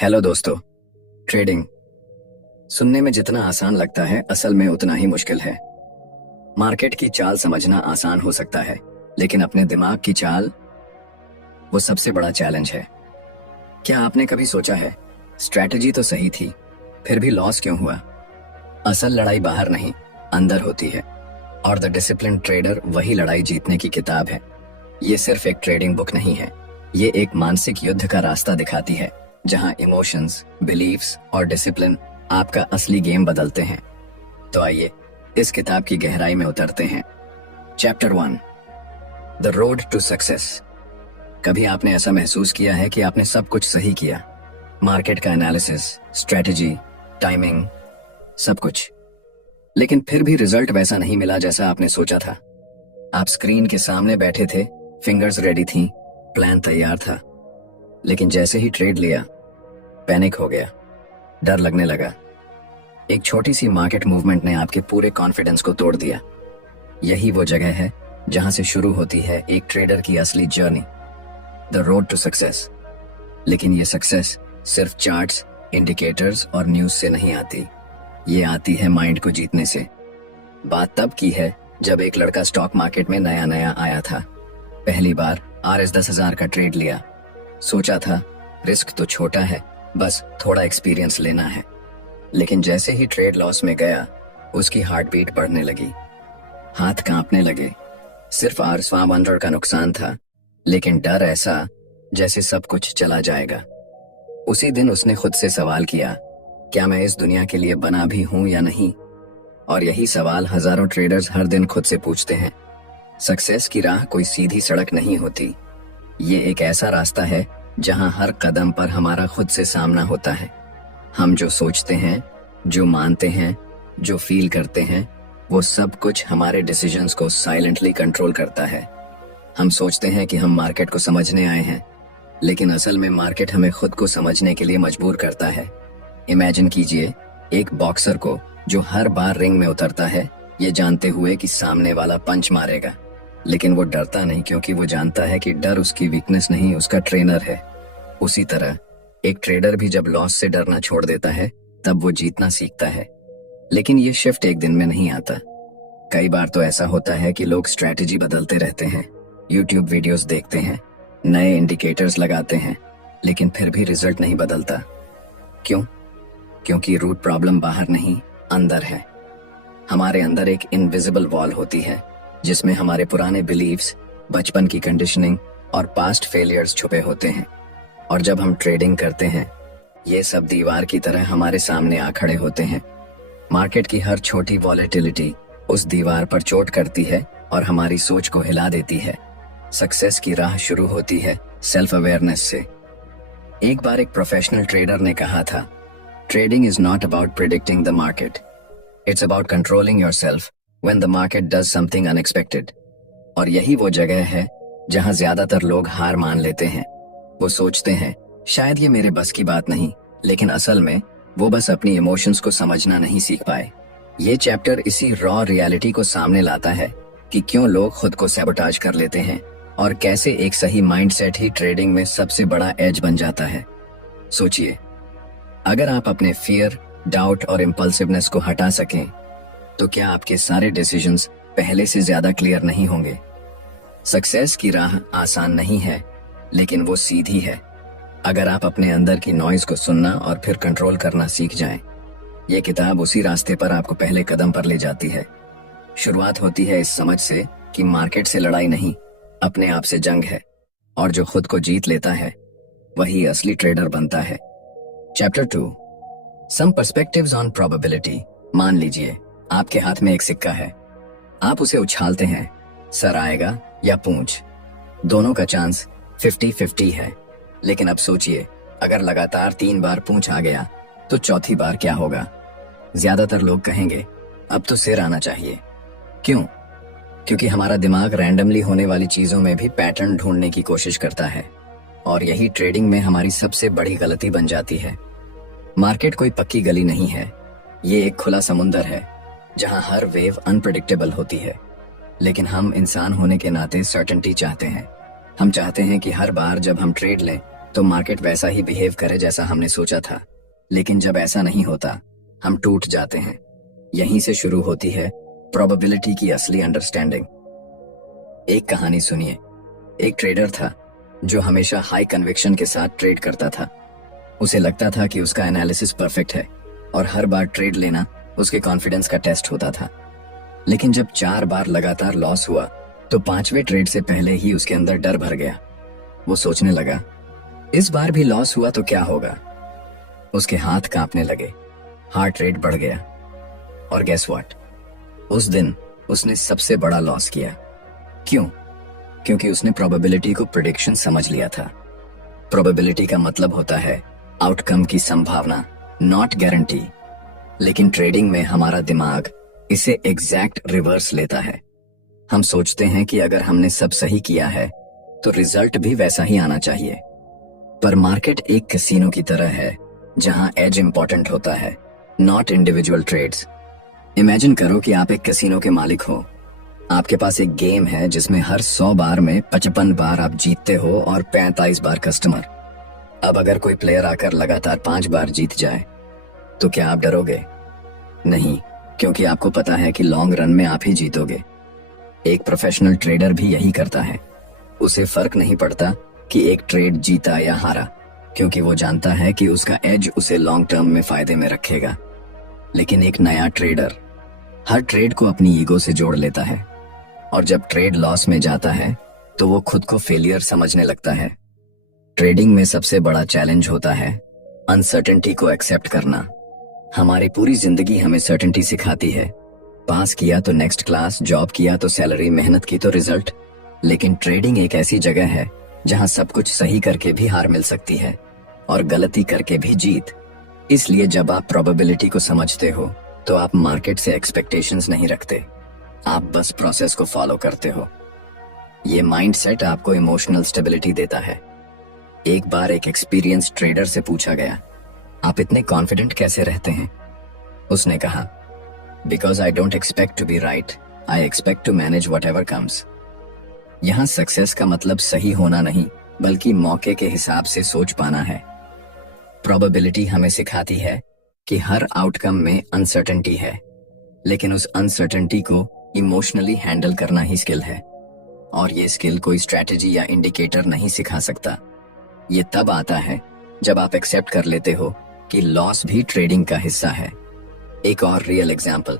Hello दोस्तों। Trading सुनने में जितना आसान लगता है असल में उतना ही मुश्किल है। मार्केट की चाल समझना आसान हो सकता है, लेकिन अपने दिमाग की चाल वो सबसे बड़ा चैलेंज है। क्या आपने कभी सोचा है स्ट्रैटेजी तो सही थी, फिर भी लॉस क्यों हुआ? असल लड़ाई बाहर नहीं, अंदर होती है। और द डिसिप्लिन ट्रेडर वही लड़ाई जीतने की किताब है। ये सिर्फ एक ट्रेडिंग बुक नहीं है, ये एक मानसिक युद्ध का रास्ता दिखाती है, जहां इमोशंस, बिलीव्स और डिसिप्लिन आपका असली गेम बदलते हैं। तो आइए इस किताब की गहराई में उतरते हैं। Chapter 1, the road to success. कभी आपने ऐसा महसूस किया है कि आपने सब कुछ सही किया, मार्केट का एनालिसिस, स्ट्रेटजी, टाइमिंग, सब कुछ, लेकिन फिर भी रिजल्ट वैसा नहीं मिला जैसा आपने सोचा था? आप स्क्रीन के सामने बैठे थे, फिंगर्स रेडी थी, प्लान तैयार था, लेकिन जैसे ही ट्रेड लिया पैनिक हो गया, डर लगने लगा। एक छोटी सी मार्केट मूवमेंट ने आपके पूरे कॉन्फिडेंस को तोड़ दिया। यही वो जगह है जहां से शुरू होती है एक ट्रेडर की असली journey, the road to success. लेकिन ये सक्सेस सिर्फ चार्ट्स, इंडिकेटर्स और न्यूज से नहीं आती, ये आती है माइंड को जीतने से। बात तब की है जब एक लड़का स्टॉक मार्केट में नया नया आया था। पहली बार RS 10,000 का ट्रेड लिया। सोचा था रिस्क तो छोटा है, बस थोड़ा एक्सपीरियंस लेना है। लेकिन जैसे ही ट्रेड लॉस में गया, उसकी हार्ट बीट बढ़ने लगी, हाथ कांपने लगे। सिर्फ R500 का नुकसान था, लेकिन डर ऐसा जैसे सब कुछ चला जाएगा। उसी दिन उसने खुद से सवाल किया, क्या मैं इस दुनिया के लिए बना भी हूं या नहीं? और यही सवाल हजारों ट्रेडर्स हर दिन खुद से पूछते हैं। सक्सेस की राह कोई सीधी सड़क नहीं होती, ये एक ऐसा रास्ता है जहां हर कदम पर हमारा खुद से सामना होता है। हम जो सोचते हैं, जो मानते हैं, जो फील करते हैं, वो सब कुछ हमारे डिसीजंस को साइलेंटली कंट्रोल करता है। हम सोचते हैं कि हम मार्केट को समझने आए हैं, लेकिन असल में मार्केट हमें खुद को समझने के लिए मजबूर करता है। इमेजिन कीजिए एक बॉक्सर को जो हर बार रिंग में उतरता है, ये जानते हुए कि सामने वाला पंच मारेगा, लेकिन वो डरता नहीं, क्योंकि वो जानता है कि डर उसकी वीकनेस नहीं, उसका ट्रेनर है। उसी तरह एक ट्रेडर भी जब लॉस से डरना छोड़ देता है, तब वो जीतना सीखता है। लेकिन ये शिफ्ट एक दिन में नहीं आता। कई बार तो ऐसा होता है कि लोग स्ट्रैटेजी बदलते रहते हैं, यूट्यूब वीडियोस देखते हैं, नए इंडिकेटर्स लगाते हैं, लेकिन फिर भी रिजल्ट नहीं बदलता। क्यों? क्योंकि रूट प्रॉब्लम बाहर नहीं, अंदर है। हमारे अंदर एक इनविजिबल वॉल होती है, जिसमें हमारे पुराने बिलीव्स, बचपन की कंडीशनिंग और पास्ट फेलियर्स छुपे होते हैं। और जब हम ट्रेडिंग करते हैं, ये सब दीवार की तरह हमारे सामने आ खड़े होते हैं। मार्केट की हर छोटी वॉलेटिलिटी उस दीवार पर चोट करती है और हमारी सोच को हिला देती है। सक्सेस की राह शुरू होती है सेल्फ अवेयरनेस से। एक बार एक प्रोफेशनल ट्रेडर ने कहा था, trading is not about predicting the market, it's about controlling yourself when the market does something unexpected. और यही वो जगह है जहां ज्यादातर लोग हार मान लेते हैं। वो सोचते हैं शायद ये मेरे बस की बात नहीं, लेकिन असल में वो बस अपनी इमोशंस को समझना नहीं सीख पाए। ये चैप्टर इसी रॉ रियलिटी को सामने लाता है कि क्यों लोग खुद को सैबोटाज कर लेते हैं और कैसे एक सही माइंडसेट ही ट्रेडिंग में सबसे बड़ा एज बन जाता है। सोचिए, अगर आप अपने फियर, डाउट और इम्पल्सिवनेस को हटा सकें, तो क्या आपके सारे डिसीजंस पहले से ज्यादा क्लियर नहीं होंगे? सक्सेस की राह आसान नहीं है, लेकिन वो सीधी है, अगर आप अपने अंदर की नॉइज को सुनना और फिर कंट्रोल करना सीख जाएं। ये किताब उसी रास्ते पर आपको पहले कदम पर ले जाती है। शुरुआत होती है इस समझ से कि मार्केट से लड़ाई नहीं, अपने आप से जंग है, और जो खुद को जीत लेता है वही असली ट्रेडर बनता है। Chapter 2, some perspectives on probability. मान लीजिए आपके हाथ में एक सिक्का है, आप उसे उछालते हैं, सर आएगा या पूंछ, दोनों का चांस 50-50 है। लेकिन अब सोचिए, अगर लगातार 3 बार पूंछ आ गया तो चौथी बार क्या होगा? ज्यादातर लोग कहेंगे अब तो सिर आना चाहिए। क्यों? क्योंकि हमारा दिमाग रैंडमली होने वाली चीजों में भी पैटर्न ढूंढने की कोशिश करता है, और यही ट्रेडिंग में हमारी सबसे बड़ी गलती बन जाती है। मार्केट कोई पक्की गली नहीं है, ये एक खुला समुंदर है जहां हर वेव अनप्रेडिक्टेबल होती है। लेकिन हम इंसान होने के नाते सर्टेनिटी चाहते हैं। हम चाहते हैं कि हर बार जब हम ट्रेड लें तो मार्केट वैसा ही बिहेव करे जैसा हमने सोचा था। लेकिन जब ऐसा नहीं होता, हम टूट जाते हैं। यहीं से शुरू होती है प्रोबेबिलिटी की असली अंडरस्टैंडिंग। एक कहानी सुनिए। एक ट्रेडर था जो हमेशा हाई कन्विक्शन के साथ ट्रेड करता था। उसे लगता था कि उसका एनालिसिस परफेक्ट है और हर बार ट्रेड लेना उसके कॉन्फिडेंस का टेस्ट होता था। लेकिन जब 4 बार लगातार लॉस हुआ तो 5वें ट्रेड से पहले ही उसके अंदर डर भर गया। वो सोचने लगा, इस बार भी लॉस हुआ तो क्या होगा। उसके हाथ कांपने लगे, हार्ट रेट बढ़ गया। और गेस व्हाट, उस दिन उसने सबसे बड़ा लॉस किया। क्यों? क्योंकि उसने प्रोबेबिलिटी को प्रेडिक्शन समझ लिया था। प्रोबेबिलिटी का मतलब होता है आउटकम की संभावना, नॉट गारंटी। लेकिन ट्रेडिंग में हमारा दिमाग इसे एग्जैक्ट रिवर्स लेता है। हम सोचते हैं कि अगर हमने सब सही किया है तो रिजल्ट भी वैसा ही आना चाहिए। पर मार्केट एक कैसीनो की तरह है जहां एज इंपॉर्टेंट होता है, नॉट इंडिविजुअल ट्रेड्स। इमेजिन करो कि आप एक कैसीनो के मालिक हो। आपके पास एक गेम है जिसमें हर 100 बार में 55 बार आप जीतते हो और 45 बार कस्टमर। अब अगर कोई प्लेयर आकर लगातार 5 बार जीत जाए तो क्या आप डरोगे? नहीं, क्योंकि आपको पता है कि लॉन्ग रन में आप ही जीतोगे। एक प्रोफेशनल ट्रेडर भी यही करता है। उसे फर्क नहीं पड़ता कि एक ट्रेड जीता या हारा, क्योंकि वो जानता है कि उसका एज उसे लॉन्ग टर्म में फायदे में रखेगा। लेकिन एक नया ट्रेडर हर ट्रेड को अपनी ईगो से जोड़ लेता है और जब ट्रेड लॉस में जाता है तो वो खुद को फेलियर समझने लगता है। ट्रेडिंग में सबसे बड़ा चैलेंज होता है अनसर्टेनिटी को एक्सेप्ट करना। हमारी पूरी जिंदगी हमें सर्टेनिटी सिखाती है। पास किया तो नेक्स्ट क्लास, जॉब किया तो सैलरी, मेहनत की तो रिजल्ट। लेकिन ट्रेडिंग एक ऐसी जगह है जहां सब कुछ सही करके भी हार मिल सकती है और गलती करके भी जीत। इसलिए जब आप प्रोबेबिलिटी को समझते हो तो आप मार्केट से एक्सपेक्टेशंस नहीं रखते, आप बस प्रोसेस को फॉलो करते हो। ये माइंडसेट आपको इमोशनल स्टेबिलिटी देता है। एक बार एक एक्सपीरियंस ट्रेडर से पूछा गया, आप इतने कॉन्फिडेंट कैसे रहते हैं? उसने कहा, because I don't expect to be right, I expect to manage whatever comes. यहां सक्सेस का मतलब सही होना नहीं, बल्कि मौके के हिसाब से सोच पाना है। प्रोबेबिलिटी हमें सिखाती है कि हर आउटकम में अनसर्टेनिटी है, लेकिन उस अनसर्टेनिटी को इमोशनली हैंडल करना ही स्किल है। और ये स्किल कोई स्ट्रैटेजी या इंडिकेटर नहीं सिखा सकता। ये तब आता है जब आप एक्सेप्ट कर लेते हो कि लॉस भी ट्रेडिंग का हिस्सा है। एक और रियल एग्जांपल,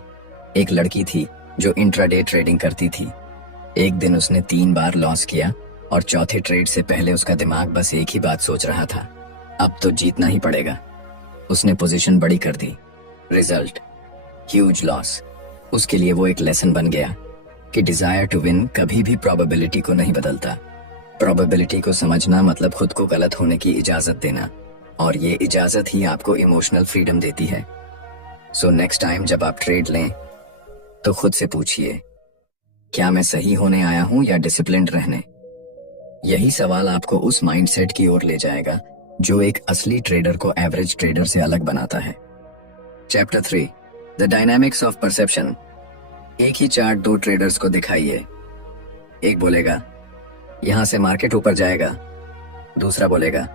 एक लड़की थी जो इंट्राडे ट्रेडिंग करती थी। एक दिन उसने 3 बार लॉस किया और चौथे ट्रेड से पहले उसका दिमाग बस एक ही बात सोच रहा था, अब तो जीतना ही पड़ेगा। उसने पोजीशन बड़ी कर दी, रिजल्ट ह्यूज लॉस। उसके लिए वो एक लेसन बन गया कि डिजायर टू विन कभी भी प्रोबेबिलिटी को नहीं बदलता। प्रोबेबिलिटी को समझना मतलब खुद को गलत होने की इजाजत देना, और ये इजाजत ही आपको इमोशनल फ्रीडम देती है। सो नेक्स्ट टाइम जब आप ट्रेड लें तो खुद से पूछिए, क्या मैं सही होने आया हूं या डिसिप्लिन्ड रहने? यही सवाल आपको उस माइंडसेट की ओर ले जाएगा जो एक असली ट्रेडर को एवरेज ट्रेडर से अलग बनाता है। Chapter 3, the dynamics of perception. एक ही चार्ट 2 ट्रेडर्स को दिखाइए। एक बोलेगा, यहां से मार्केट ऊपर जाएगा। दूसरा बोलेगा,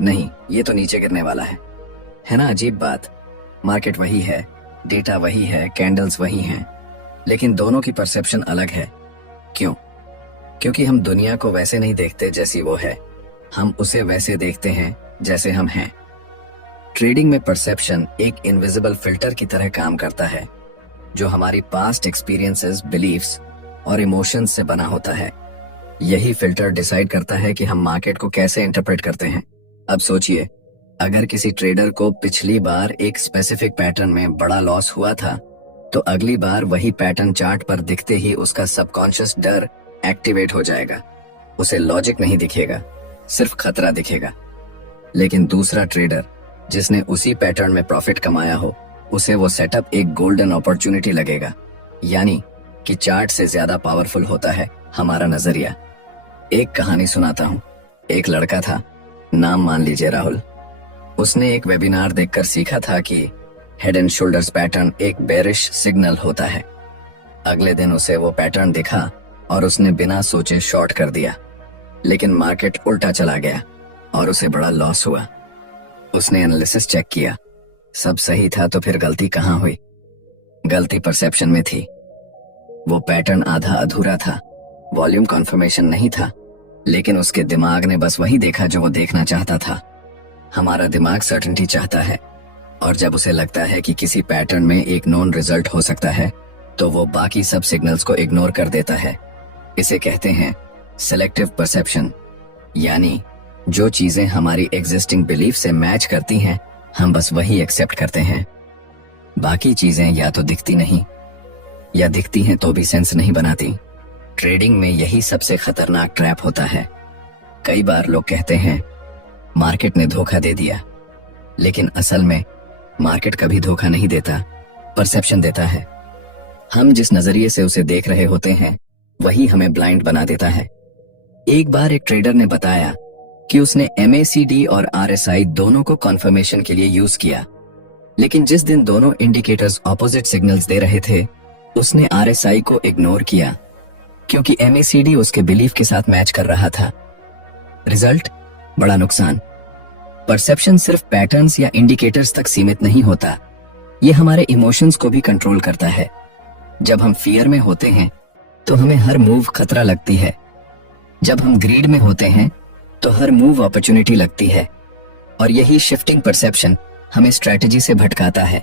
नहीं, ये तो नीचे गिरने वाला है ना? अजीब बात, मार्केट वही है, डेटा वही है, कैंडल्स वही हैं, लेकिन दोनों की परसेप्शन अलग है। क्यों? क्योंकि हम दुनिया को वैसे नहीं देखते जैसी वो है, हम उसे वैसे देखते हैं जैसे हम हैं। ट्रेडिंग में परसेप्शन एक इनविजिबल फिल्टर की तरह काम करता है जो हमारी पास्ट एक्सपीरियंसेस, बिलीफ्स और इमोशंस से बना होता है। यही फिल्टर डिसाइड करता है कि हम मार्केट को कैसे इंटरप्रेट करते हैं। अब सोचिए, अगर किसी ट्रेडर को पिछली बार एक स्पेसिफिक पैटर्न में बड़ा लॉस हुआ था तो अगली बार वही पैटर्न चार्ट पर दिखते ही उसका सबकॉन्शियस डर एक्टिवेट हो जाएगा। उसे लॉजिक नहीं दिखेगा, सिर्फ खतरा दिखेगा। लेकिन दूसरा ट्रेडर जिसने उसी पैटर्न में प्रॉफिट कमाया हो, उसे वो सेटअप एक गोल्डन अपॉर्चुनिटी लगेगा। यानी कि चार्ट से ज्यादा पावरफुल होता है हमारा नजरिया। एक कहानी सुनाता हूँ। एक लड़का था, नाम मान लीजिए राहुल। उसने एक वेबिनार देखकर सीखा था कि हेड एंड शोल्डर्स पैटर्न एक बेरिश सिग्नल होता है। अगले दिन उसे वो पैटर्न दिखा और उसने बिना सोचे शॉर्ट कर दिया, लेकिन मार्केट उल्टा चला गया। और उसे बड़ा लॉस हुआ। उसने एनालिसिस चेक किया, सब सही था, तो फिर गलती कहाँ हुई? गलती परसेप्शन में थी। वो पैटर्न आधा अधूरा था, वॉल्यूम कॉन्फर्मेशन नहीं था, लेकिन उसके दिमाग ने बस वही देखा जो वो देखना चाहता था। हमारा दिमाग सर्टेनिटी चाहता है, और जब उसे लगता है कि किसी पैटर्न में एक नोन रिजल्ट हो सकता है, तो वो बाकी सब सिग्नल्स को इग्नोर कर देता है। इसे कहते हैं सिलेक्टिव परसेप्शन, यानी जो चीजें हमारी एग्जिस्टिंग बिलीफ से मैच करती हैं, हम बस वही एक्सेप्ट करते हैं। बाकी चीजें या तो दिखती नहीं, या दिखती हैं तो भी सेंस नहीं बनाती। ट्रेडिंग में यही सबसे खतरनाक ट्रैप होता है। कई बार लोग कहते हैं मार्केट ने धोखा दे दिया, लेकिन असल में मार्केट कभी धोखा नहीं देता, परसेप्शन देता है। हम जिस नजरिए से उसे देख रहे होते हैं, वही हमें ब्लाइंड बना देता है। एक बार एक ट्रेडर ने बताया कि उसने MACD और RSI दोनों को कॉन्फर्मेशन के लिए यूज किया, लेकिन जिस दिन दोनों इंडिकेटर्स ऑपोजिट सिग्नल्स दे रहे थे, उसने RSI को इग्नोर किया, क्योंकि MACD उसके बिलीफ के साथ मैच कर रहा था। रिजल्ट? बड़ा नुकसान। परसेप्शन सिर्फ पैटर्न्स या इंडिकेटर्स तक सीमित नहीं होता, ये हमारे इमोशंस को भी कंट्रोल करता है। जब हम फियर में होते हैं तो हमें हर मूव खतरा लगती है। जब हम ग्रीड में होते हैं तो हर मूव अपॉर्चुनिटी लगती है, और यही शिफ्टिंग परसेप्शन हमें स्ट्रेटजी से भटकाता है।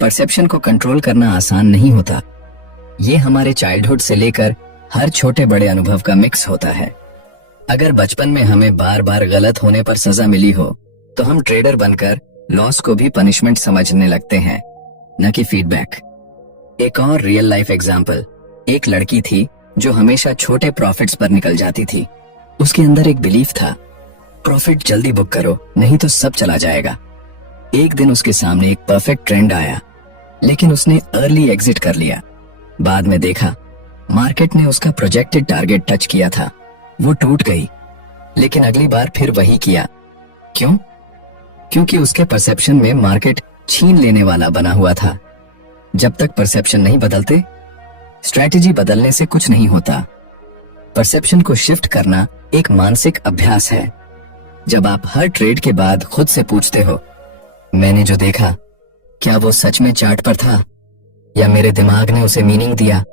परसेप्शन को कंट्रोल करना आसान नहीं होता। ये हमारे चाइल्डहुड से लेकर हर छोटे बड़े अनुभव का मिक्स होता है। अगर बचपन में हमें बार बार गलत होने पर सजा मिली हो, तो हम ट्रेडर बनकर लॉस को भी पनिशमेंट समझने लगते हैं, न कि फीडबैक। एक और रियल लाइफ एग्जाम्पल, एक लड़की थी जो हमेशा छोटे प्रॉफिट्स पर निकल जाती थी। उसके अंदर एक बिलीफ था, प्रॉफिट जल्दी बुक करो, नहीं तो सब चला जाएगा। एक दिन उसके सामने एक परफेक्ट ट्रेंड आया, लेकिन उसने अर्ली एग्जिट कर लिया। बाद में देखा मार्केट ने उसका प्रोजेक्टेड टारगेट टच किया था, वो टूट गई, लेकिन अगली बार फिर वही किया। क्यों? क्योंकि उसके परसेप्शन में मार्केट छीन लेने वाला बना हुआ था। जब तक परसेप्शन नहीं बदलते, स्ट्रैटेजी बदलने से कुछ नहीं होता। परसेप्शन को शिफ्ट करना एक मानसिक अभ्यास है। जब आप हर ट्रेड के बाद खुद से पूछते हो, मैंने जो देखा, क्या वो सच में चार्ट पर था, या मेरे दिमाग ने उसे मीनिंग दिया,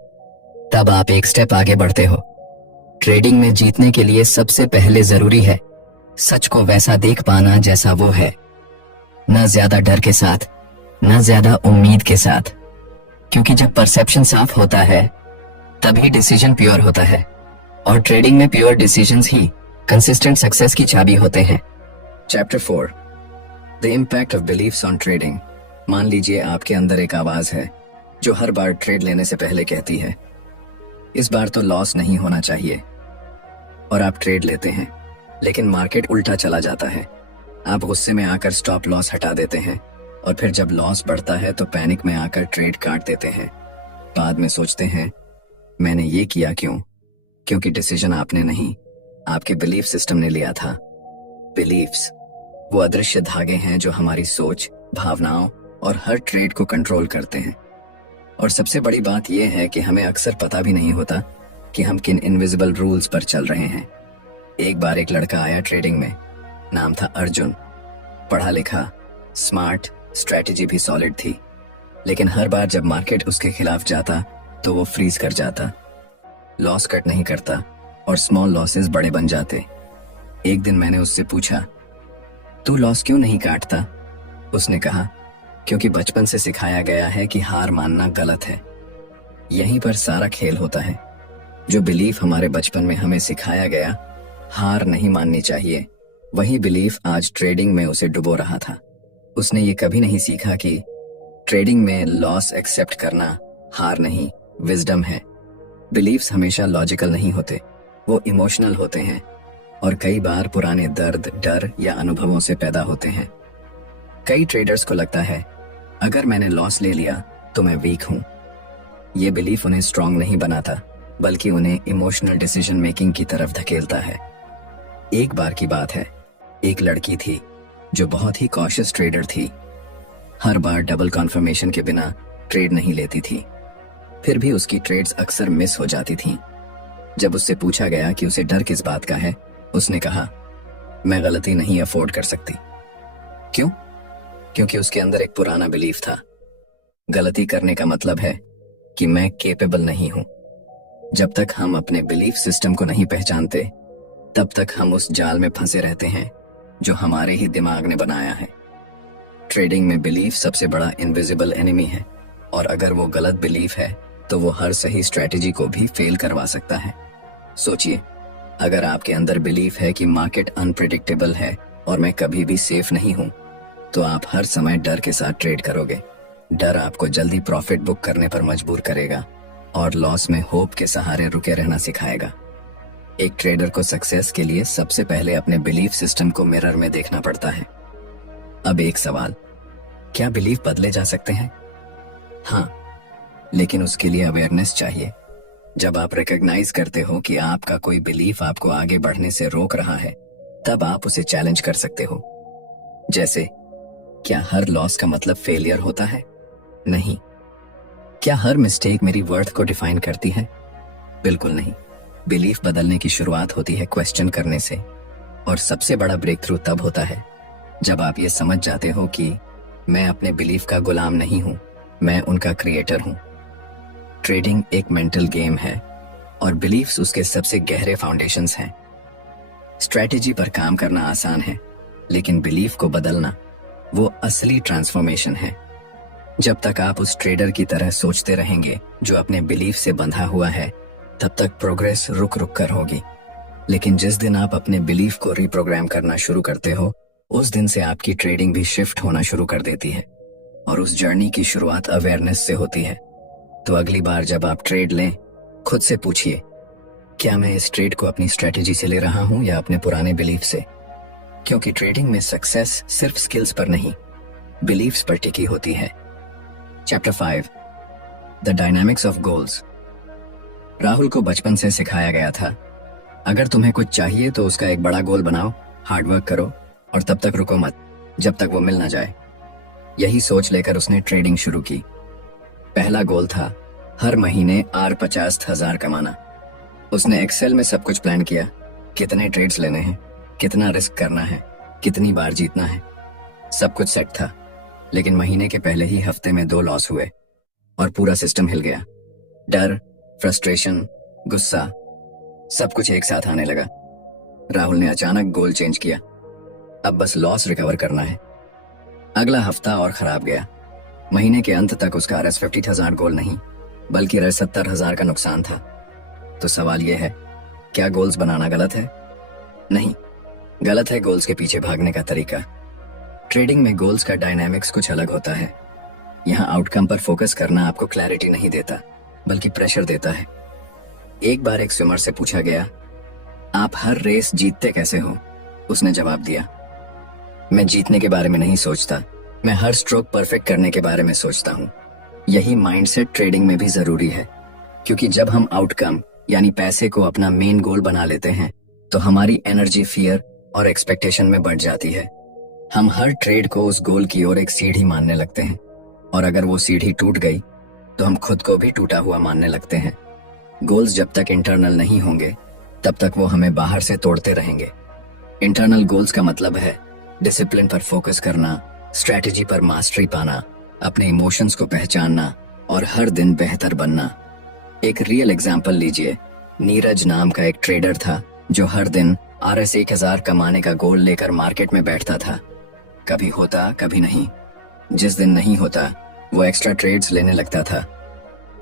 तब आप एक स्टेप आगे बढ़ते हो। ट्रेडिंग में जीतने के लिए सबसे पहले जरूरी है सच को वैसा देख पाना जैसा वो है, न ज्यादा डर के साथ, न ज्यादा उम्मीद के साथ। क्योंकि जब परसेप्शन साफ होता है, तभी डिसीजन प्योर होता है, और ट्रेडिंग में प्योर डिसीजंस ही कंसिस्टेंट सक्सेस की चाबी होते हैं। Chapter 4, the impact of beliefs on trading. मान लीजिए आपके अंदर एक आवाज है जो हर बार ट्रेड लेने से पहले कहती है, इस बार तो लॉस नहीं होना चाहिए, और आप ट्रेड लेते हैं, लेकिन मार्केट उल्टा चला जाता है। आप गुस्से में आकर स्टॉप लॉस हटा देते हैं, और फिर जब लॉस बढ़ता है तो पैनिक में आकर ट्रेड काट देते हैं। बाद में सोचते हैं, मैंने ये किया क्यों? क्योंकि डिसीजन आपने नहीं, आपके बिलीफ सिस्टम ने लिया था। बिलीफ्स वो अदृश्य धागे हैं जो हमारी सोच, भावनाओं और हर ट्रेड को कंट्रोल करते हैं। और सबसे बड़ी बात यह है कि हमें अक्सर पता भी नहीं होता कि हम किन इनविजिबल रूल्स पर चल रहे हैं। एक बार एक लड़का आया ट्रेडिंग में, नाम था अर्जुन। पढ़ा लिखा, स्मार्ट, स्ट्रेटजी भी सॉलिड थी, लेकिन हर बार जब मार्केट उसके खिलाफ जाता तो वो फ्रीज कर जाता, लॉस कट नहीं करता, और स्मॉल लॉसेस बड़े बन जाते। एक दिन मैंने उससे पूछा, तू लॉस क्यों नहीं काटता? उसने कहा, क्योंकि बचपन से सिखाया गया है कि हार मानना गलत है। यहीं पर सारा खेल होता है। जो बिलीफ हमारे बचपन में हमें सिखाया गया, हार नहीं माननी चाहिए, वही बिलीफ आज ट्रेडिंग में उसे डुबो रहा था। उसने ये कभी नहीं सीखा कि ट्रेडिंग में लॉस एक्सेप्ट करना हार नहीं, विजडम है। बिलीफ्स हमेशा लॉजिकल नहीं होते, वो इमोशनल होते हैं, और कई बार पुराने दर्द, डर या अनुभवों से पैदा होते हैं। कई ट्रेडर्स को लगता है, अगर मैंने लॉस ले लिया तो मैं वीक हूं। ये बिलीफ उन्हें स्ट्रांग नहीं बनाता, बल्कि उन्हें इमोशनल डिसीजन मेकिंग की तरफ धकेलता है। एक बार की बात है, एक लड़की थी जो बहुत ही कॉशियस ट्रेडर थी। हर बार डबल कॉन्फर्मेशन के बिना ट्रेड नहीं लेती थी, फिर भी उसकी ट्रेड्स अक्सर मिस हो जाती थीं। जब उससे पूछा गया कि उसे डर किस बात का है, उसने कहा, मैं गलती नहीं अफोर्ड कर सकती। क्यों? क्योंकि उसके अंदर एक पुराना बिलीफ था। गलती करने का मतलब है कि मैं केपेबल नहीं हूं। जब तक हम अपने बिलीफ सिस्टम को नहीं पहचानते, तब तक हम उस जाल में फंसे रहते हैं जो हमारे ही दिमाग ने बनाया है। ट्रेडिंग में बिलीफ सबसे बड़ा इनविजिबल एनिमी है, और अगर वो गलत बिलीफ है तो वो हर सही स्ट्रेटेजी को भी फेल करवा सकता है। सोचिए, अगर आपके अंदर बिलीफ है कि मार्केट अनप्रिडिक्टेबल है और मैं कभी भी सेफ नहीं हूं, तो आप हर समय डर के साथ ट्रेड करोगे। डर आपको जल्दी प्रॉफिट बुक करने पर मजबूर करेगा और लॉस में होप के सहारे रुके रहना सिखाएगा। एक ट्रेडर को सक्सेस के लिए सबसे पहले अपने बिलीफ सिस्टम को मिरर में देखना पड़ता है। अब एक सवाल, क्या बिलीफ बदले जा सकते हैं? हाँ, लेकिन उसके लिए अवेयरनेस चाहिए। जब आप रिकॉग्नाइज करते हो कि आपका कोई बिलीफ आपको आगे बढ़ने से रोक रहा है, तब आप उसे चैलेंज कर सकते हो। जैसे, क्या हर लॉस का मतलब फेलियर होता है? नहीं। क्या हर मिस्टेक मेरी वर्थ को डिफाइन करती है? बिल्कुल नहीं। बिलीफ बदलने की शुरुआत होती है क्वेश्चन करने से, और सबसे बड़ा ब्रेक थ्रू तब होता है जब आप ये समझ जाते हो कि मैं अपने बिलीफ का गुलाम नहीं हूं, मैं उनका क्रिएटर हूं। ट्रेडिंग एक मेंटल गेम है और बिलीफ्स उसके सबसे गहरे फाउंडेशंस हैं। स्ट्रैटेजी पर काम करना आसान है, लेकिन बिलीफ को बदलना वो असली ट्रांसफॉर्मेशन है। जब तक आप उस ट्रेडर की तरह सोचते रहेंगे जो अपने बिलीफ से बंधा हुआ है, तब तक प्रोग्रेस रुक रुक कर होगी। लेकिन जिस दिन आप अपने बिलीफ को रिप्रोग्राम करना शुरू करते हो, उस दिन से आपकी ट्रेडिंग भी शिफ्ट होना शुरू कर देती है, और उस जर्नी की शुरुआत अवेयरनेस से होती है। तो अगली बार जब आप ट्रेड लें, खुद से पूछिए, क्या मैं इस ट्रेड को अपनी स्ट्रेटेजी से ले रहा हूं या अपने पुराने बिलीफ से? क्योंकि ट्रेडिंग में सक्सेस सिर्फ स्किल्स पर नहीं, बिलीफ्स पर टिकी होती है। Chapter 5, the dynamics of goals. Rahul को बचपन से सिखाया गया था, अगर तुम्हें कुछ चाहिए तो उसका एक बड़ा गोल बनाओ, हार्डवर्क करो और तब तक रुको मत जब तक वो मिल ना जाए। यही सोच लेकर उसने ट्रेडिंग शुरू की। पहला गोल था हर महीने R50,000 कमाना। उसने एक्सेल में सब कुछ प्लान किया, कितने ट्रेड्स लेने हैं, कितना रिस्क करना है, कितनी बार जीतना है। सब कुछ सेट था, लेकिन महीने के पहले ही हफ्ते में 2 लॉस हुए और पूरा सिस्टम हिल गया। डर, फ्रस्ट्रेशन, गुस्सा, सब कुछ एक साथ आने लगा। राहुल ने अचानक गोल चेंज किया, अब बस लॉस रिकवर करना है। अगला हफ्ता और खराब गया। महीने के अंत तक उसका RS50,000 गोल नहीं, बल्कि RS70,000 का नुकसान था। तो सवाल यह है, क्या गोल्स बनाना गलत है? नहीं, गलत है गोल्स के पीछे भागने का तरीका। ट्रेडिंग में गोल्स का डायनामिक्स कुछ अलग होता है। यहाँ आउटकम पर फोकस करना आपको क्लैरिटी नहीं देता, बल्कि प्रेशर देता है। एक बार एक स्विमर से पूछा गया, आप हर रेस जीतते कैसे हो? उसने जवाब दिया, मैं जीतने के बारे में नहीं सोचता, मैं हर स्ट्रोक परफेक्ट करने के बारे में सोचता हूँ। यही माइंडसेट ट्रेडिंग में भी जरूरी है, क्योंकि जब हम आउटकम यानी पैसे को अपना मेन गोल बना लेते हैं, तो हमारी एनर्जी फियर और एक्सपेक्टेशन में बढ़ जाती है। हम हर ट्रेड को उस गोल की ओर एक सीढ़ी मानने लगते हैं, और अगर वो सीढ़ी टूट गई तो हम खुद को भी टूटा हुआ मानने लगते हैं। गोल्स जब तक इंटरनल नहीं होंगे, तब तक वो हमें बाहर से तोड़ते रहेंगे। इंटरनल गोल्स का मतलब है डिसिप्लिन पर फोकस करना, स्ट्रैटेजी पर मास्टरी पाना, अपने इमोशंस को पहचानना और हर दिन बेहतर बनना। एक रियल एग्जाम्पल लीजिए, नीरज नाम का एक ट्रेडर था जो हर दिन RS1000 कमाने का गोल लेकर मार्केट में बैठता था। कभी होता, कभी नहीं। जिस दिन नहीं होता, वो एक्स्ट्रा ट्रेड्स लेने लगता था,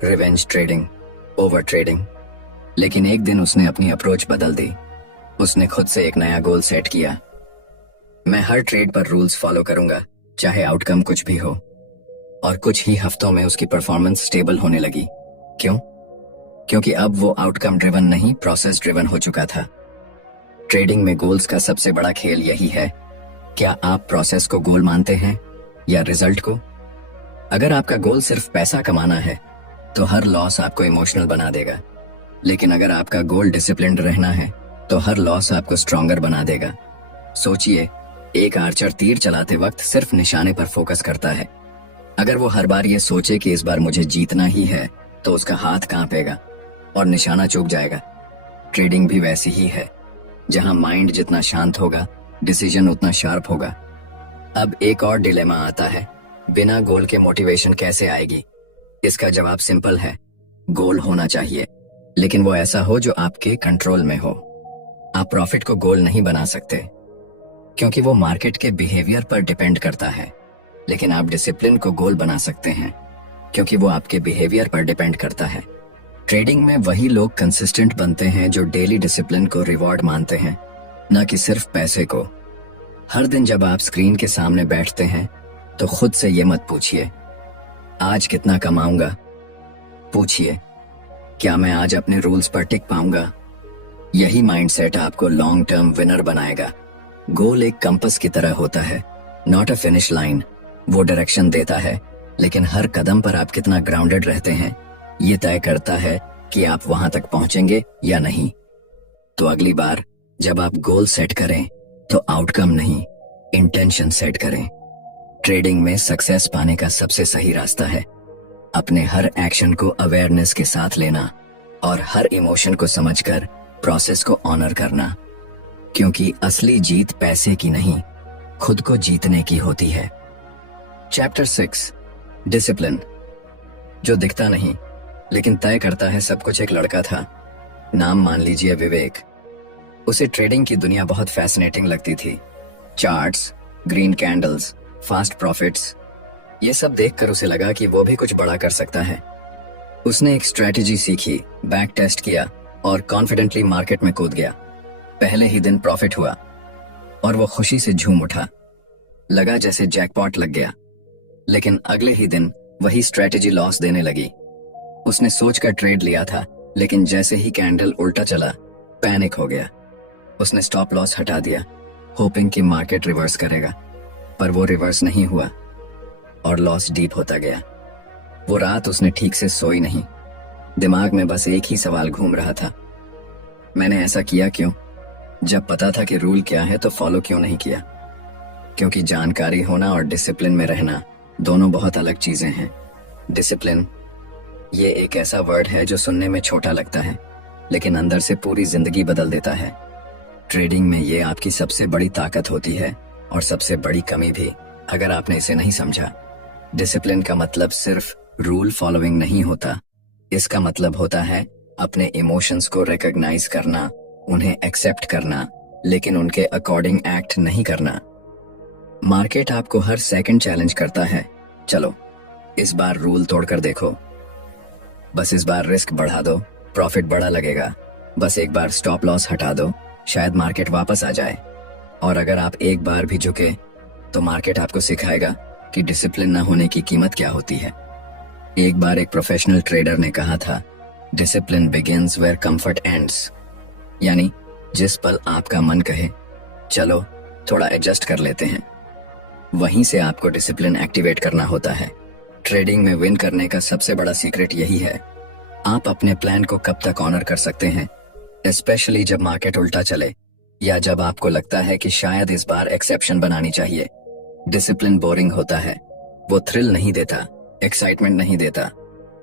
रिवेंज ट्रेडिंग, ओवर ट्रेडिंग। लेकिन एक दिन उसने अपनी अप्रोच बदल दी। उसने खुद से एक नया गोल सेट किया, मैं हर ट्रेड पर रूल्स फॉलो करूंगा, चाहे आउटकम कुछ भी हो। और कुछ ही हफ्तों में उसकी परफॉर्मेंस स्टेबल होने लगी। क्यों? क्योंकि अब वो आउटकम ड्रिवन नहीं, प्रोसेस ड्रिवन हो चुका था। ट्रेडिंग में गोल्स का सबसे बड़ा खेल यही है, क्या आप प्रोसेस को गोल मानते हैं या रिजल्ट को? अगर आपका गोल सिर्फ पैसा कमाना है, तो हर लॉस आपको इमोशनल बना देगा। लेकिन अगर आपका गोल डिसिप्लिन्ड रहना है, तो हर लॉस आपको स्ट्रॉन्गर बना देगा। सोचिए, एक आर्चर तीर चलाते वक्त सिर्फ निशाने पर फोकस करता है। अगर वो हर बार ये सोचे कि इस बार मुझे जीतना ही है, तो उसका हाथ कांपेगा और निशाना चूक जाएगा। ट्रेडिंग भी वैसी ही है, जहां माइंड जितना शांत होगा, डिसीजन उतना शार्प होगा। अब एक और डिलेमा आता है, बिना गोल के मोटिवेशन कैसे आएगी? इसका जवाब सिंपल है, गोल होना चाहिए, लेकिन वो ऐसा हो जो आपके कंट्रोल में हो। आप प्रॉफिट को गोल नहीं बना सकते क्योंकि वो मार्केट के बिहेवियर पर डिपेंड करता है, लेकिन आप डिसिप्लिन को गोल बना सकते हैं क्योंकि वो आपके बिहेवियर पर डिपेंड करता है। ट्रेडिंग में वही लोग कंसिस्टेंट बनते हैं जो डेली डिसिप्लिन को रिवॉर्ड मानते हैं, न कि सिर्फ पैसे को। हर दिन जब आप स्क्रीन के सामने बैठते हैं तो खुद से ये मत पूछिए आज कितना कमाऊंगा, पूछिए क्या मैं आज अपने रूल्स पर टिक पाऊंगा। यही माइंडसेट आपको लॉन्ग टर्म विनर बनाएगा। गोल एक कंपास की तरह होता है, नॉट अ फिनिश लाइन। वो डायरेक्शन देता है, लेकिन हर कदम पर आप कितना ग्राउंडेड रहते हैं ये तय करता है कि आप वहां तक पहुंचेंगे या नहीं। तो अगली बार जब आप गोल सेट करें तो आउटकम नहीं, इंटेंशन सेट करें। ट्रेडिंग में सक्सेस पाने का सबसे सही रास्ता है अपने हर एक्शन को अवेयरनेस के साथ लेना और हर इमोशन को समझकर प्रोसेस को ऑनर करना, क्योंकि असली जीत पैसे की नहीं, खुद को जीतने की होती है। Chapter 6, discipline. जो दिखता नहीं लेकिन तय करता है सब कुछ। एक लड़का था, नाम मान लीजिए विवेक। उसे ट्रेडिंग की दुनिया बहुत फैसिनेटिंग लगती थी। Charts, green candles, fast profits, ये सब देखकर उसे लगा कि वो भी कुछ बड़ा कर सकता है। उसने एक स्ट्रेटेजी सीखी, बैक टेस्ट किया और कॉन्फिडेंटली मार्केट में कूद गया। पहले ही दिन प्रॉफिट हुआ और वो खुशी से झूम उठा, लगा जैसे जैकपॉट लग गया। लेकिन अगले ही दिन वही स्ट्रेटेजी लॉस देने लगी। उसने सोचकर ट्रेड लिया था, लेकिन जैसे ही कैंडल उल्टा चला पैनिक हो गया। उसने स्टॉप लॉस हटा दिया, होपिंग कि मार्केट रिवर्स करेगा, पर वो रिवर्स नहीं हुआ और लॉस डीप होता गया। वो रात उसने ठीक से सोई नहीं। दिमाग में बस एक ही सवाल घूम रहा था, मैंने ऐसा किया क्यों? जब पता था कि रूल क्या है तो फॉलो क्यों नहीं किया? क्योंकि जानकारी होना और डिसिप्लिन में रहना दोनों बहुत अलग चीजें हैं। डिसिप्लिन ये एक ऐसा वर्ड है जो सुनने में छोटा लगता है, लेकिन अंदर से पूरी जिंदगी बदल देता है। ट्रेडिंग में ये आपकी सबसे बड़ी ताकत होती है और सबसे बड़ी कमी भी, अगर आपने इसे नहीं समझा। डिसिप्लिन का मतलब सिर्फ रूल फॉलोइंग नहीं होता। इसका मतलब होता है अपने इमोशंस को रिकॉग्नाइज करना, उन्हें एक्सेप्ट करना, लेकिन उनके अकॉर्डिंग एक्ट नहीं करना। मार्केट आपको हर सेकंड चैलेंज करता है, चलो इस बार रूल तोड़कर देखो, बस इस बार रिस्क बढ़ा दो, प्रॉफिट बड़ा लगेगा, बस एक बार स्टॉप लॉस हटा दो, शायद मार्केट वापस आ जाए। और अगर आप एक बार भी झुके तो मार्केट आपको सिखाएगा कि डिसिप्लिन न होने की कीमत क्या होती है। एक बार एक प्रोफेशनल ट्रेडर ने कहा था, discipline begins where comfort ends, यानी जिस पल आपका मन कहे चलो थोड़ा एडजस्ट कर लेते हैं, वहीं से आपको डिसिप्लिन एक्टिवेट करना होता है। ट्रेडिंग में विन करने का सबसे बड़ा सीक्रेट यही है, आप अपने प्लान को कब तक ऑनर कर सकते हैं, स्पेशली जब मार्केट उल्टा चले या जब आपको लगता है कि शायद इस बार एक्सेप्शन बनानी चाहिए। डिसिप्लिन बोरिंग होता है, वो थ्रिल नहीं देता, एक्साइटमेंट नहीं देता,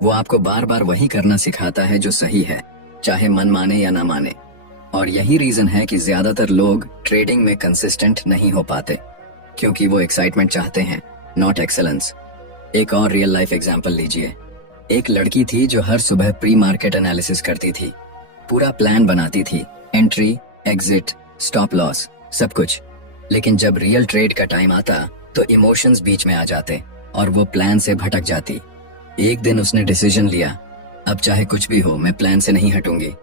वो आपको बार बार वही करना सिखाता है जो सही है, चाहे मन माने या ना माने। और यही रीजन है कि ज्यादातर लोग ट्रेडिंग में कंसिस्टेंट नहीं हो पाते, क्योंकि वो एक्साइटमेंट चाहते हैं, नॉट एक्सेलेंस। एक और रियल लाइफ एग्जांपल लीजिए। एक लड़की थी जो हर सुबह प्री मार्केट एनालिसिस करती थी, पूरा प्लान बनाती थी, एंट्री, एग्जिट, स्टॉप लॉस, सब कुछ। लेकिन जब रियल ट्रेड का टाइम आता तो इमोशंस बीच में आ जाते और वो प्लान से भटक जाती। एक दिन उसने डिसीजन लिया, अब चाहे कुछ भी हो मैं प्लान से नहीं हटूंगी।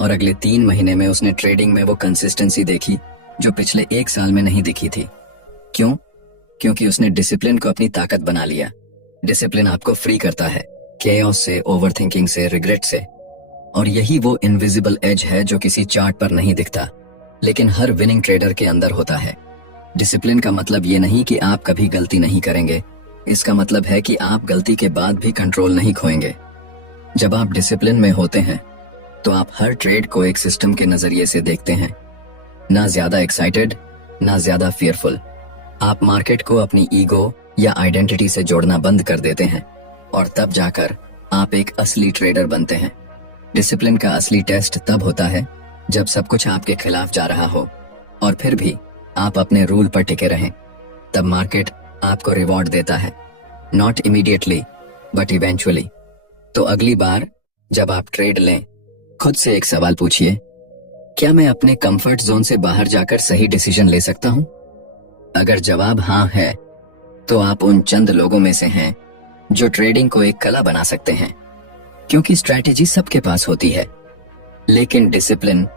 और अगले 3 महीने में उसने ट्रेडिंग में वो कंसिस्टेंसी देखी जो पिछले 1 साल में नहीं दिखी थी। क्यों? क्योंकि उसने डिसिप्लिन को अपनी ताकत बना लिया। डिसिप्लिन आपको फ्री करता है केओस से, ओवरथिंकिंग से, रिग्रेट से। और यही वो इनविजिबल एज है जो किसी चार्ट पर नहीं दिखता, लेकिन हर विनिंग ट्रेडर के अंदर होता है। डिसिप्लिन का मतलब ये नहीं कि आप कभी गलती नहीं करेंगे, इसका मतलब है कि आप गलती के बाद भी कंट्रोल नहीं खोएंगे। जब आप डिसिप्लिन में होते हैं तो आप हर ट्रेड को एक सिस्टम के नजरिए से देखते हैं, ना ज्यादा एक्साइटेड ना ज्यादा फियरफुल। आप मार्केट को अपनी ईगो या आइडेंटिटी से जोड़ना बंद कर देते हैं और तब जाकर आप एक असली ट्रेडर बनते हैं। डिसिप्लिन का असली टेस्ट तब होता है जब सब कुछ आपके खिलाफ जा रहा हो और फिर भी आप अपने रूल पर टिके रहें, तब मार्केट आपको रिवॉर्ड देता है, नॉट इमीडिएटली बट इवेंचुअली। तो अगली बार जब आप ट्रेड लें, खुद से एक सवाल पूछिए, क्या मैं अपने कंफर्ट जोन से बाहर जाकर सही डिसीजन ले सकता हूं? अगर जवाब हाँ है, तो आप उन चंद लोगों में से हैं जो ट्रेडिंग को एक कला बना सकते हैं। क्योंकि स्ट्रैटेजी सबके पास होती है, लेकिन डिसिप्लिन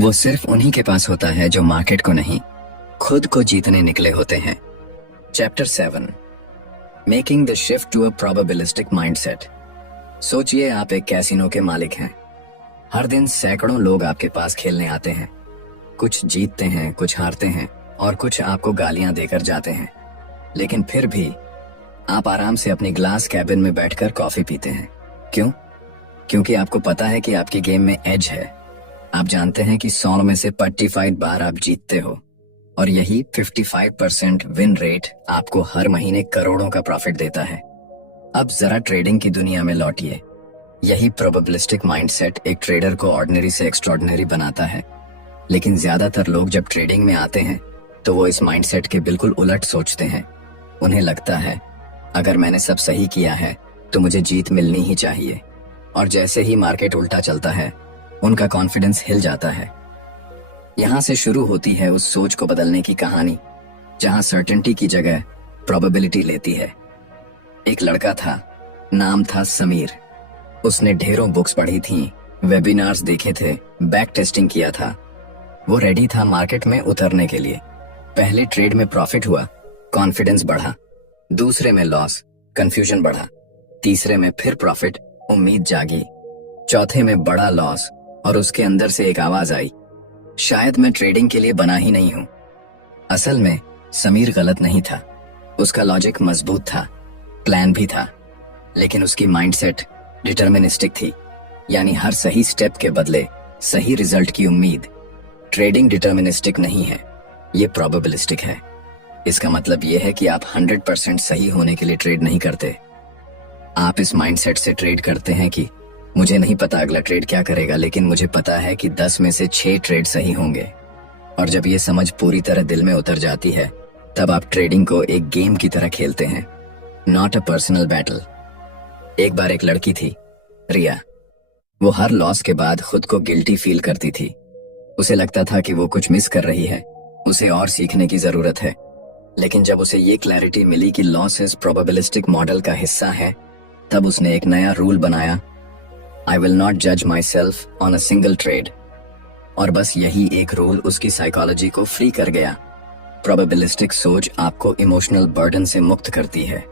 वो सिर्फ उन्हीं के पास होता है जो मार्केट को नहीं, खुद को जीतने निकले होते हैं। Chapter 7, making the shift to a probabilistic mindset. सोचिए आप एक कैसीनो के मालिक हैं। हर दिन सैकड़ों लोग आपके पास खेलने आते हैं। कुछ जीतते हैं, कुछ हारते हैं और कुछ आपको गालियां देकर जाते हैं। लेकिन फिर भी आप आराम से अपनी ग्लास कैबिन में बैठकर कॉफी पीते हैं। क्यों? क्योंकि आपको पता है कि आपकी गेम में एज है। आप जानते हैं कि 100 में से 45 बार आप जीतते हो और यही 55% विन रेट आपको हर महीने करोड़ों का प्रॉफिट देता है। अब जरा ट्रेडिंग की दुनिया में लौटिए। यही प्रोबेबिलिस्टिक माइंडसेट एक ट्रेडर को ऑर्डिनरी से एक्स्ट्रॉर्डिनरी बनाता है। लेकिन ज्यादातर लोग जब ट्रेडिंग में आते हैं तो वो इस माइंडसेट के बिल्कुल उलट सोचते हैं। उन्हें लगता है, अगर मैंने सब सही किया है तो मुझे जीत मिलनी ही चाहिए। और जैसे ही मार्केट उल्टा चलता है, उनका कॉन्फिडेंस हिल जाता है। यहां से शुरू होती है उस सोच को बदलने की कहानी, जहां सर्टेनिटी की जगह प्रोबेबिलिटी लेती है। एक लड़का था, नाम था समीर। उसने ढेरों बुक्स पढ़ी थीं, वेबिनार्स देखे थे, बैक टेस्टिंग किया था। वो रेडी था मार्केट में उतरने के लिए। पहले ट्रेड में प्रॉफिट हुआ, कॉन्फिडेंस बढ़ा। दूसरे में लॉस, कंफ्यूजन बढ़ा। तीसरे में फिर प्रॉफिट, उम्मीद जागी। चौथे में बड़ा लॉस और उसके अंदर से एक आवाज आई, शायद मैं ट्रेडिंग के लिए बना ही नहीं हूं। असल में समीर गलत नहीं था। उसका लॉजिक मजबूत था, प्लान भी था, लेकिन उसकी माइंडसेट डिटर्मिनिस्टिक थी। यानी हर सही स्टेप के बदले सही रिजल्ट की उम्मीद। ट्रेडिंग डिटर्मिनिस्टिक नहीं है, ये प्रोबेबिलिस्टिक है। इसका मतलब यह है कि आप 100% सही होने के लिए ट्रेड नहीं करते। आप इस माइंडसेट से ट्रेड करते हैं कि मुझे नहीं पता अगला ट्रेड क्या करेगा, लेकिन मुझे पता है कि 10 में से 6 ट्रेड सही होंगे। और जब ये समझ पूरी तरह दिल में उतर जाती है, तब आप ट्रेडिंग को एक गेम की तरह खेलते हैं, नॉट अ पर्सनल बैटल। एक बार एक लड़की थी, रिया। वो हर लॉस के बाद खुद को गिल्टी फील करती थी। उसे लगता था कि वो कुछ मिस कर रही है, उसे और सीखने की जरूरत है। लेकिन जब उसे ये क्लैरिटी मिली कि लॉसेस प्रोबेबिलिस्टिक मॉडल का हिस्सा है, तब उसने एक नया रूल बनाया, आई विल नॉट जज my self on a single trade. और बस यही एक रूल उसकी साइकोलॉजी को फ्री कर गया। प्रोबेबिलिस्टिक सोच आपको इमोशनल बर्डन से मुक्त करती है।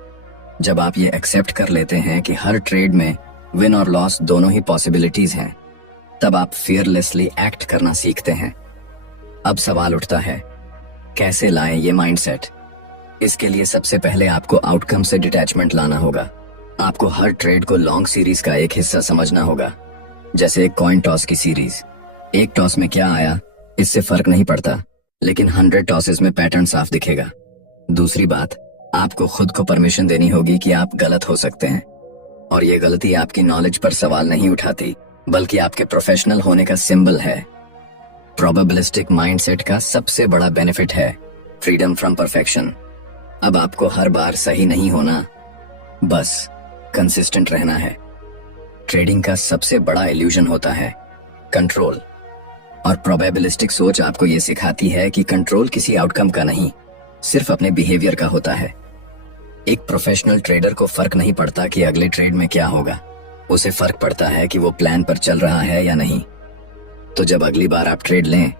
जब आप ये एक्सेप्ट कर लेते हैं कि हर ट्रेड में विन और लॉस दोनों ही पॉसिबिलिटीज हैं, तब आप फियरलेसली एक्ट करना सीखते हैं। अब सवाल उठता है, कैसे लाएं ये माइंडसेट? इसके लिए सबसे पहले आपको आउटकम से डिटैचमेंट लाना होगा। आपको हर ट्रेड को लॉन्ग सीरीज का एक हिस्सा समझना होगा, जैसे एक कॉइन टॉस की सीरीज। एक टॉस में क्या आया इससे फर्क नहीं पड़ता, लेकिन 100 टॉसेस में पैटर्न साफ दिखेगा। दूसरी बात, आपको खुद को परमिशन देनी होगी कि आप गलत हो सकते हैं, और ये गलती आपकी नॉलेज पर सवाल नहीं उठाती, बल्कि आपके प्रोफेशनल होने का सिंबल है। प्रोबेबिलिस्टिक माइंडसेट का सबसे बड़ा बेनिफिट है फ्रीडम फ्रॉम परफेक्शन। अब आपको हर बार सही नहीं होना, बस कंसिस्टेंट रहना है। ट्रेडिंग का सबसे बड़ा इल्यूजन होता है कंट्रोल, और प्रोबेबिलिस्टिक सोच आपको ये सिखाती है कि कंट्रोल किसी आउटकम का नहीं, सिर्फ अपने बिहेवियर का होता है। एक प्रोफेशनल ट्रेडर को फर्क नहीं पड़ता कि अगले ट्रेड में क्या होगा, उसे फर्क पड़ता है कि वो प्लान पर चल रहा है या नहीं। तो जब अगली बार आप ट्रेड लें,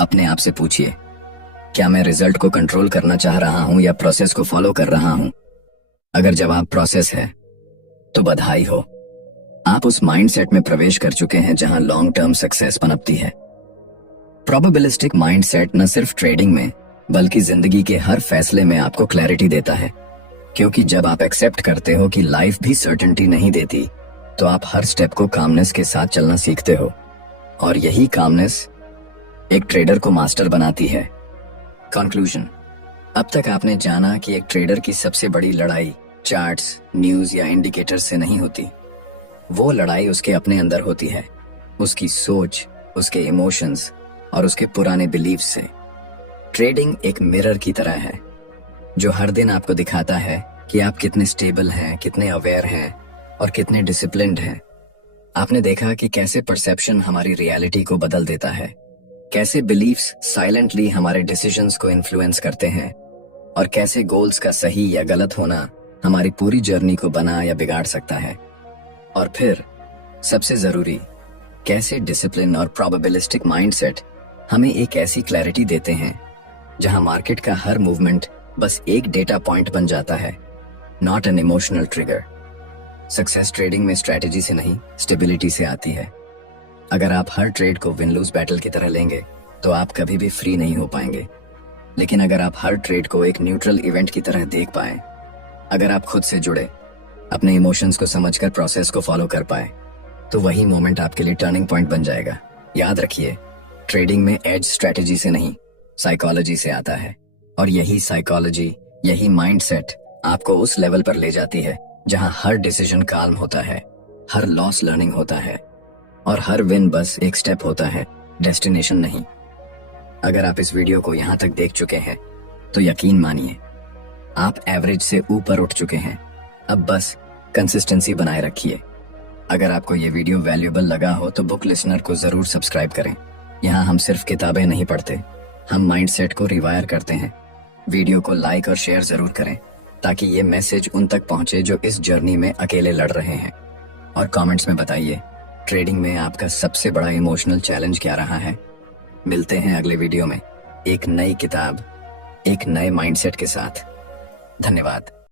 अपने आप से पूछिए, क्या मैं रिजल्ट को कंट्रोल करना चाह रहा हूं या प्रोसेस को फॉलो कर रहा हूं? अगर जवाब प्रोसेस है, तो बधाई हो, आप उस माइंडसेट में प्रवेश कर चुके हैं जहां लॉन्ग टर्म सक्सेस पनपती है। प्रोबेबिलिस्टिक माइंडसेट न सिर्फ ट्रेडिंग में, बल्कि जिंदगी के हर फैसले में आपको क्लैरिटी देता है। क्योंकि जब आप एक्सेप्ट करते हो कि लाइफ भी सर्टेनिटी नहीं देती, तो आप हर स्टेप को कामनेस के साथ चलना सीखते हो, और यही कामनेस एक ट्रेडर को मास्टर बनाती है। कंक्लूजन, अब तक आपने जाना कि एक ट्रेडर की सबसे बड़ी लड़ाई चार्ट्स, न्यूज या इंडिकेटर्स से नहीं होती। वो लड़ाई उसके अपने अंदर होती है, उसकी सोच, उसके इमोशंस और उसके पुराने बिलीव्स से। ट्रेडिंग एक मिरर की तरह है जो हर दिन आपको दिखाता है कि आप कितने स्टेबल हैं, कितने अवेयर हैं और कितने डिसिप्लिन्ड हैं। आपने देखा कि कैसे परसेप्शन हमारी रियलिटी को बदल देता है, कैसे बिलीफ्स साइलेंटली हमारे डिसीजंस को इन्फ्लुएंस करते हैं और कैसे गोल्स का सही या गलत होना हमारी पूरी जर्नी को बना या बिगाड़ सकता है। और फिर सबसे जरूरी, कैसे डिसिप्लिन और प्रोबेबिलिस्टिक माइंडसेट हमें एक ऐसी क्लैरिटी देते हैं जहां मार्केट का हर मूवमेंट बस एक डेटा पॉइंट बन जाता है, not an emotional trigger. Success trading में स्ट्रेटेजी से नहीं, स्टेबिलिटी से आती है। अगर आप हर ट्रेड को विन लूज बैटल की तरह लेंगे तो आप कभी भी फ्री नहीं हो पाएंगे। लेकिन अगर आप हर ट्रेड को एक न्यूट्रल इवेंट की तरह देख पाए, अगर आप खुद से जुड़े, अपने इमोशंस को समझकर प्रोसेस को फॉलो कर पाए, तो वही मोमेंट आपके लिए टर्निंग पॉइंट बन जाएगा। याद रखिए, ट्रेडिंग में एज स्ट्रेटेजी से नहीं, साइकोलॉजी से आता है। और यही साइकोलॉजी, यही माइंडसेट आपको उस लेवल पर ले जाती है जहां हर डिसीजन काल्म होता है, हर लॉस लर्निंग होता है और हर विन बस एक स्टेप होता है, डेस्टिनेशन नहीं। अगर आप इस वीडियो को यहां तक देख चुके हैं तो यकीन मानिए आप एवरेज से ऊपर उठ चुके हैं। अब बस कंसिस्टेंसी बनाए रखिए। अगर आपको ये वीडियो वैल्यूएबल लगा हो तो बुक लिसनर को जरूर सब्सक्राइब करें। यहाँ हम सिर्फ किताबें नहीं पढ़ते, हम माइंडसेट को रिवायर करते हैं। वीडियो को लाइक और शेयर जरूर करें ताकि ये मैसेज उन तक पहुंचे जो इस जर्नी में अकेले लड़ रहे हैं। और कमेंट्स में बताइए, ट्रेडिंग में आपका सबसे बड़ा इमोशनल चैलेंज क्या रहा है। मिलते हैं अगले वीडियो में एक नई किताब, एक नए माइंडसेट के साथ। धन्यवाद।